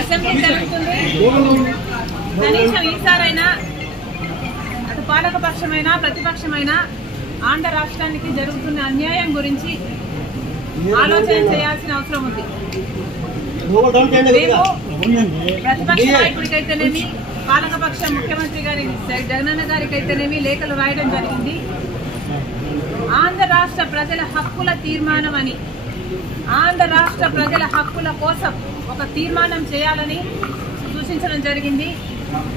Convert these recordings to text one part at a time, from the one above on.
Assembly జరుగుతుంది. కనీసం ఈసారైనా అటు పాలకపక్షమైన ప్రతిపక్షమైన ఆంధ్ర రాష్ట్రానికి జరుగుతున్న అన్యాయం గురించి ఆలోచన చేయాల్సిన అవసరం ఉంది. ప్రతిపక్ష నాయకుడికైతేనేమి పాలకపక్ష ముఖ్యమంత్రి గారి జగనన్న గారికైతేనేమి లేఖలు రాయడం జరిగింది. ఆంధ్ర రాష్ట్ర ప్రజల హక్కుల తీర్మానం అని, ఆంధ్ర రాష్ట్ర ప్రజల హక్కుల కోసం ఒక తీర్మానం చేయాలని సూచించడం జరిగింది.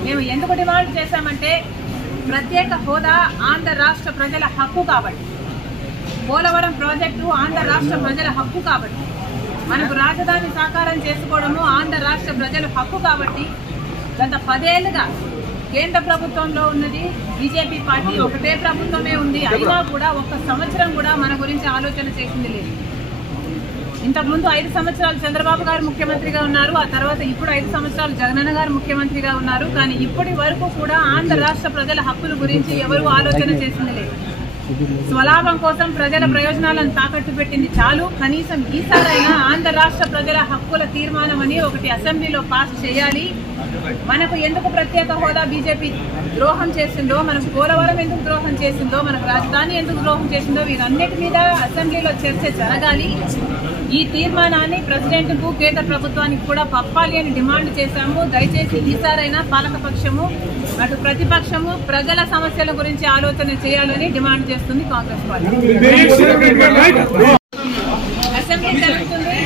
మేము ఎందుకు డిమాండ్ చేశామంటే ప్రత్యేక హోదా ఆంధ్ర రాష్ట్ర ప్రజల హక్కు కాబట్టి, పోలవరం ప్రాజెక్టు ఆంధ్ర రాష్ట్ర ప్రజల హక్కు కాబట్టి, మనకు రాజధాని సాకారం చేసుకోవడము ఆంధ్ర రాష్ట్ర ప్రజల హక్కు కాబట్టి గత 10 ఏళ్లుగా కేంద్ర ప్రభుత్వంలో ఉన్నది బీజేపీ పార్టీ, ఒకటే ప్రభుత్వమే ఉంది. అయినా కూడా ఒక్క సంవత్సరం కూడా మన గురించి ఆలోచన చేసింది లేదు. ఇంతకుముందు 5 సంవత్సరాలు చంద్రబాబు గారు ముఖ్యమంత్రిగా ఉన్నారు. ఆ తర్వాత ఇప్పుడు 5 సంవత్సరాలు జగనన్న గారు ముఖ్యమంత్రిగా ఉన్నారు. కానీ ఇప్పటి వరకు కూడా ఆంధ్ర రాష్ట్ర ప్రజల హక్కుల గురించి ఎవరూ ఆలోచన చేసింది లేదు. స్వలాభం కోసం ప్రజల ప్రయోజనాలను తాకట్టు పెట్టింది చాలు. కనీసం ఈసారైనా ఆంధ్ర రాష్ట్ర ప్రజల హక్కుల తీర్మానం అని ఒకటి అసెంబ్లీలో పాస్ చేయాలి. మనకు ఎందుకు ప్రత్యేక హోదా బీజేపీ ద్రోహం చేసిందో, మనకు పోలవరం ఎందుకు ద్రోహం చేసిందో, మనకు రాజధాని ఎందుకు ద్రోహం చేసిందో వీరన్నిటి మీద అసెంబ్లీలో చర్చ జరగాలి. ఈ తీర్మానాన్ని ప్రెసిడెంట్కు కేంద్ర ప్రభుత్వానికి కూడా పంపాలి అని డిమాండ్ చేశాము. దయచేసి ఈసారైనా పాలకపక్షము అటు ప్రతిపక్షము ప్రజల సమస్యల గురించి ఆలోచన చేయాలని డిమాండ్ చేస్తుంది కాంగ్రెస్ పార్టీ. అసెంబ్లీ జరుగుతుంది.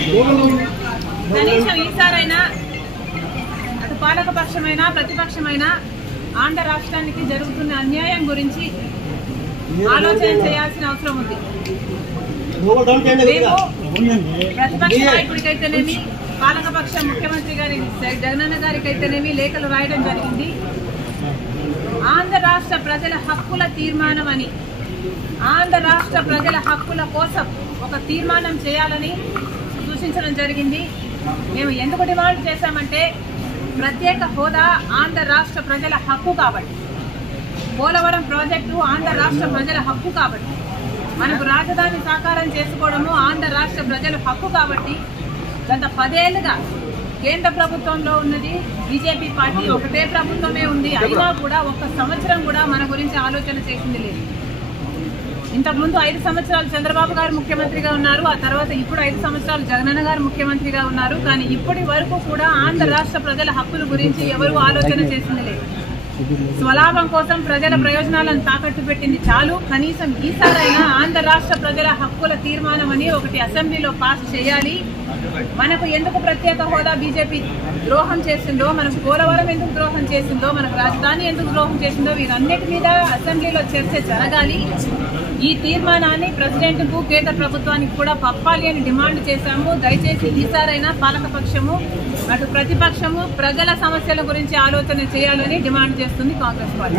కనీసం ఈసారైనా అటు పాలకపక్షమైన ప్రతిపక్షమైన ఆంధ్ర రాష్ట్రానికి జరుగుతున్న అన్యాయం గురించి ఆలోచన చేయాల్సిన అవసరం ఉంది. ప్రతిపక్ష నాయకుడికైతేనేమి పాలకపక్ష ముఖ్యమంత్రి గారి జగనన్న గారికైతేనేమి లేఖలు రాయడం జరిగింది. ఆంధ్ర రాష్ట్ర ప్రజల హక్కుల తీర్మానం అని, ఆంధ్ర రాష్ట్ర ప్రజల హక్కుల కోసం ఒక తీర్మానం చేయాలని సూచించడం జరిగింది. మేము ఎందుకు డిమాండ్ చేశామంటే ప్రత్యేక హోదా ఆంధ్ర రాష్ట్ర ప్రజల హక్కు కాబట్టి, పోలవరం ప్రాజెక్టు ఆంధ్ర రాష్ట్ర ప్రజల హక్కు కాబట్టి, మనకు రాజధాని సాకారం చేసుకోవడము ఆంధ్ర రాష్ట్ర ప్రజల హక్కు కాబట్టి గత 10 ఏళ్లుగా కేంద్ర ప్రభుత్వంలో ఉన్నది బీజేపీ పార్టీ, ఒకటే ప్రభుత్వమే ఉంది. అయినా కూడా ఒక్క సంవత్సరం కూడా మన గురించి ఆలోచన చేసింది లేదు. ఇంతకుముందు 5 సంవత్సరాలు చంద్రబాబు గారు ముఖ్యమంత్రిగా ఉన్నారు. ఆ తర్వాత ఇప్పుడు 5 సంవత్సరాలు జగనన్న గారు ముఖ్యమంత్రిగా ఉన్నారు. కానీ ఇప్పటి వరకు కూడా ఆంధ్ర రాష్ట్ర ప్రజల హక్కుల గురించి ఎవరూ ఆలోచన చేసింది లేదు. స్వలాభం కోసం ప్రజల ప్రయోజనాలను తాకట్టు పెట్టింది చాలు. కనీసం ఈసారైనా ఆంధ్ర రాష్ట్ర ప్రజల హక్కుల తీర్మానం అని ఒకటి అసెంబ్లీలో పాస్ చేయాలి. మనకు ఎందుకు ప్రత్యేక హోదా బీజేపీ ద్రోహం చేసిందో, మనకు పోలవరం ఎందుకు ద్రోహం చేసిందో, మనకు రాజధాని ఎందుకు ద్రోహం చేసిందో వీరన్నిటి మీద అసెంబ్లీలో చర్చ జరగాలి. ఈ తీర్మానాన్ని ప్రెసిడెంట్కు కేంద్ర ప్రభుత్వానికి కూడా పంపాలి అని డిమాండ్ చేశాము. దయచేసి ఈసారైనా పాలకపక్షము అటు ప్రతిపక్షము ప్రజల సమస్యల గురించి ఆలోచన చేయాలని డిమాండ్ చేస్తుంది కాంగ్రెస్ పార్టీ.